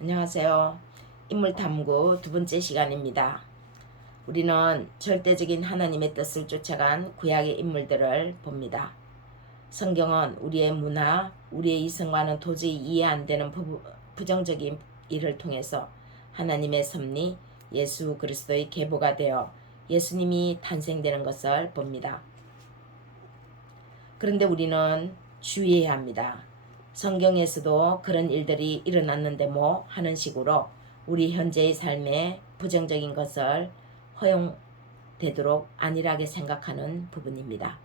안녕하세요. 인물탐구 두 번째 시간입니다. 우리는 절대적인 하나님의 뜻을 쫓아간 구약의 인물들을 봅니다. 성경은 우리의 문화, 우리의 이성과는 도저히 이해 안 되는 부정적인 일을 통해서 하나님의 섭리, 예수 그리스도의 계보가 되어 예수님이 탄생되는 것을 봅니다. 그런데 우리는 주의해야 합니다. 성경에서도 그런 일들이 일어났는데 뭐 하는 식으로 우리 현재의 삶에 부정적인 것을 허용되도록 안일하게 생각하는 부분입니다.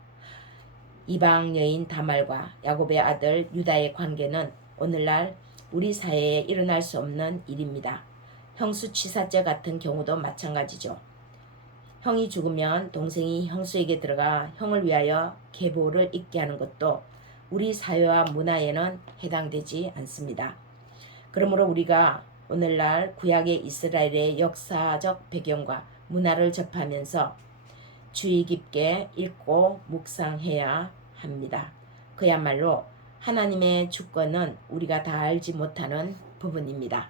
이방 여인 다말과 야곱의 아들 유다의 관계는 오늘날 우리 사회에 일어날 수 없는 일입니다. 형수취사죄 같은 경우도 마찬가지죠. 형이 죽으면 동생이 형수에게 들어가 형을 위하여 계보를 잇게 하는 것도 우리 사회와 문화에는 해당되지 않습니다. 그러므로 우리가 오늘날 구약의 이스라엘의 역사적 배경과 문화를 접하면서 주의 깊게 읽고 묵상해야 합니다. 그야말로 하나님의 주권은 우리가 다 알지 못하는 부분입니다.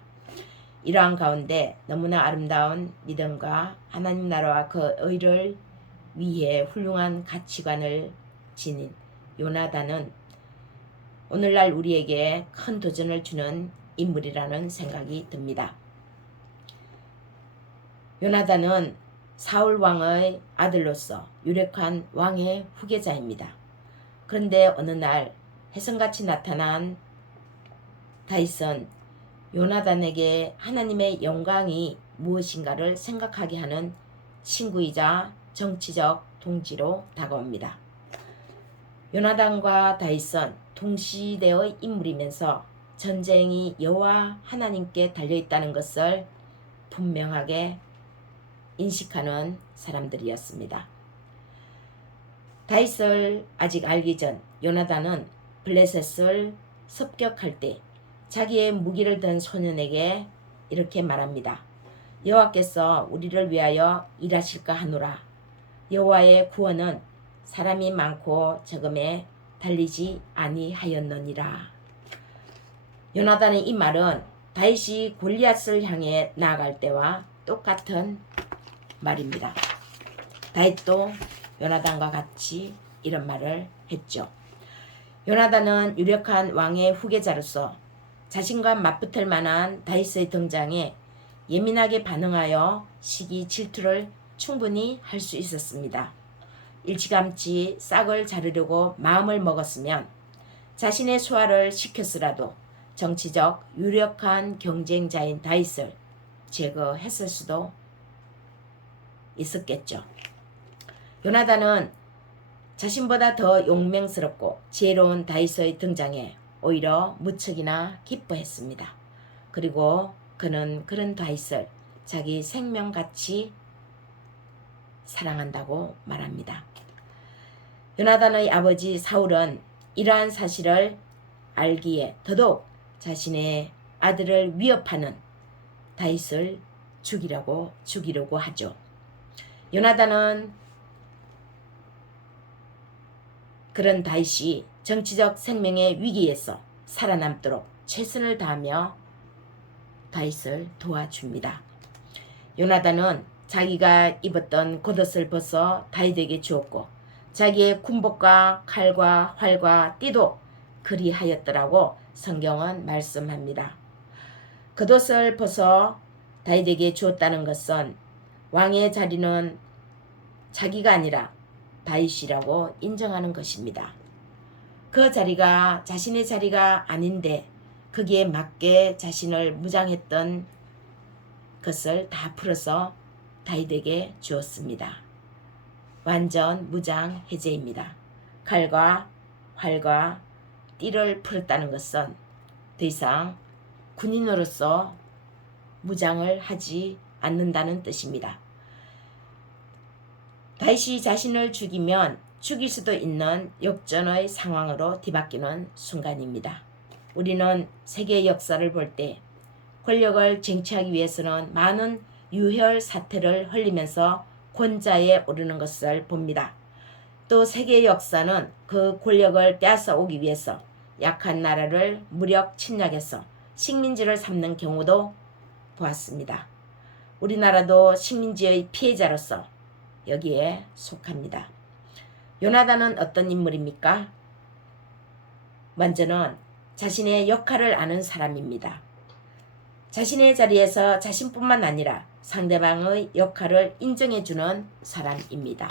이러한 가운데 너무나 아름다운 믿음과 하나님 나라와 그 의를 위해 훌륭한 가치관을 지닌 요나단은 오늘날 우리에게 큰 도전을 주는 인물이라는 생각이 듭니다. 요나단은 사울 왕의 아들로서 유력한 왕의 후계자입니다. 그런데 어느 날 혜성같이 나타난 다윗은 요나단에게 하나님의 영광이 무엇인가를 생각하게 하는 친구이자 정치적 동지로 다가옵니다. 요나단과 다윗은 동시대의 인물이면서 전쟁이 여호와 하나님께 달려있다는 것을 분명하게 인식하는 사람들이었습니다. 다윗을 아직 알기 전 요나단은 블레셋을 습격할 때 자기의 무기를 든 소년에게 이렇게 말합니다. 여호와께서 우리를 위하여 일하실까 하노라. 여호와의 구원은 사람이 많고 적음에 달리지 아니하였느니라. 요나단의 이 말은 다윗이 골리앗을 향해 나아갈 때와 똑같은 말입니다. 다윗도 요나단과 같이 이런 말을 했죠. 요나단은 유력한 왕의 후계자로서 자신과 맞붙을 만한 다윗의 등장에 예민하게 반응하여 시기 질투를 충분히 할 수 있었습니다. 일찌감치 싹을 자르려고 마음을 먹었으면 자신의 소화를 시켰으라도 정치적 유력한 경쟁자인 다윗을 제거했을 수도 있었겠죠. 요나단은 자신보다 더 용맹스럽고 지혜로운 다윗의 등장에 오히려 무척이나 기뻐했습니다. 그리고 그는 그런 다윗을 자기 생명같이 사랑한다고 말합니다. 요나단의 아버지 사울은 이러한 사실을 알기에 더더욱 자신의 아들을 위협하는 다윗을 죽이려고 하죠. 요나단은 그런 다윗이 정치적 생명의 위기에서 살아남도록 최선을 다하며 다윗을 도와줍니다. 요나단은 자기가 입었던 겉옷을 벗어 다윗에게 주었고 자기의 군복과 칼과 활과 띠도 그리하였더라고 성경은 말씀합니다. 겉옷을 벗어 다윗에게 주었다는 것은 왕의 자리는 자기가 아니라 다윗이라고 인정하는 것입니다. 그 자리가 자신의 자리가 아닌데 거기에 맞게 자신을 무장했던 것을 다 풀어서 다윗에게 주었습니다. 완전 무장 해제입니다. 칼과 활과 띠를 풀었다는 것은 더 이상 군인으로서 무장을 하지 않는다는 뜻입니다. 다윗이 자신을 죽이면 죽일 수도 있는 역전의 상황으로 뒤바뀌는 순간입니다. 우리는 세계 역사를 볼 때 권력을 쟁취하기 위해서는 많은 유혈 사태를 흘리면서 권좌에 오르는 것을 봅니다. 또 세계 역사는 그 권력을 빼앗아 오기 위해서 약한 나라를 무력 침략해서 식민지를 삼는 경우도 보았습니다. 우리나라도 식민지의 피해자로서 여기에 속합니다. 요나단은 어떤 인물입니까? 먼저는 자신의 역할을 아는 사람입니다. 자신의 자리에서 자신뿐만 아니라 상대방의 역할을 인정해주는 사람입니다.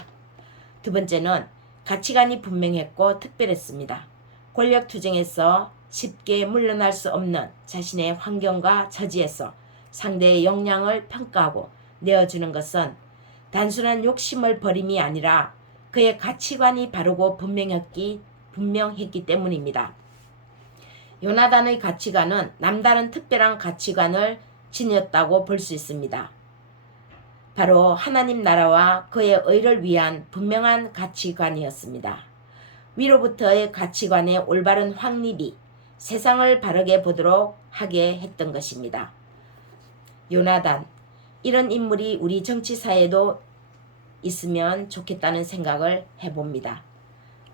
두 번째는 가치관이 분명했고 특별했습니다. 권력투쟁에서 쉽게 물러날 수 없는 자신의 환경과 처지에서 상대의 역량을 평가하고 내어주는 것은 단순한 욕심을 버림이 아니라 그의 가치관이 바르고 분명했기 때문입니다. 요나단의 가치관은 남다른 특별한 가치관을 지녔다고 볼 수 있습니다. 바로 하나님 나라와 그의 의를 위한 분명한 가치관이었습니다. 위로부터의 가치관의 올바른 확립이 세상을 바르게 보도록 하게 했던 것입니다. 요나단, 이런 인물이 우리 정치사회에도 있으면 좋겠다는 생각을 해봅니다.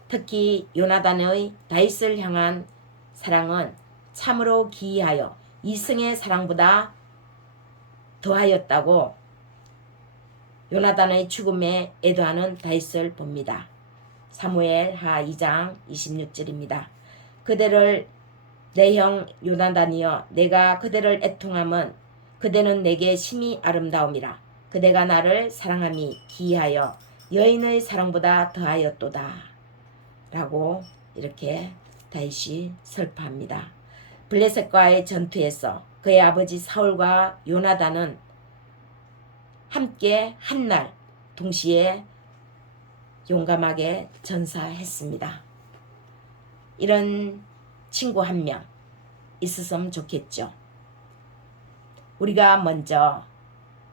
특히 요나단의 다윗을 향한 사랑은 참으로 기이하여 이승의 사랑보다 더하였다고 요나단의 죽음에 애도하는 다윗을 봅니다. 사무엘하 2장 26절입니다. 그대를 내 형 요나단이여 내가 그대를 애통함은 그대는 내게 심히 아름다움이라 그대가 나를 사랑함이 기이하여 여인의 사랑보다 더하였도다 라고 이렇게 다윗이 설파합니다. 블레셋과의 전투에서 그의 아버지 사울과 요나단은 함께 한날 동시에 용감하게 전사했습니다. 이런 친구 한 명 있었으면 좋겠죠. 우리가 먼저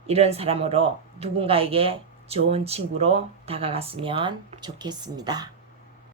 이런 사람으로 누군가에게 좋은 친구로 다가갔으면 좋겠습니다.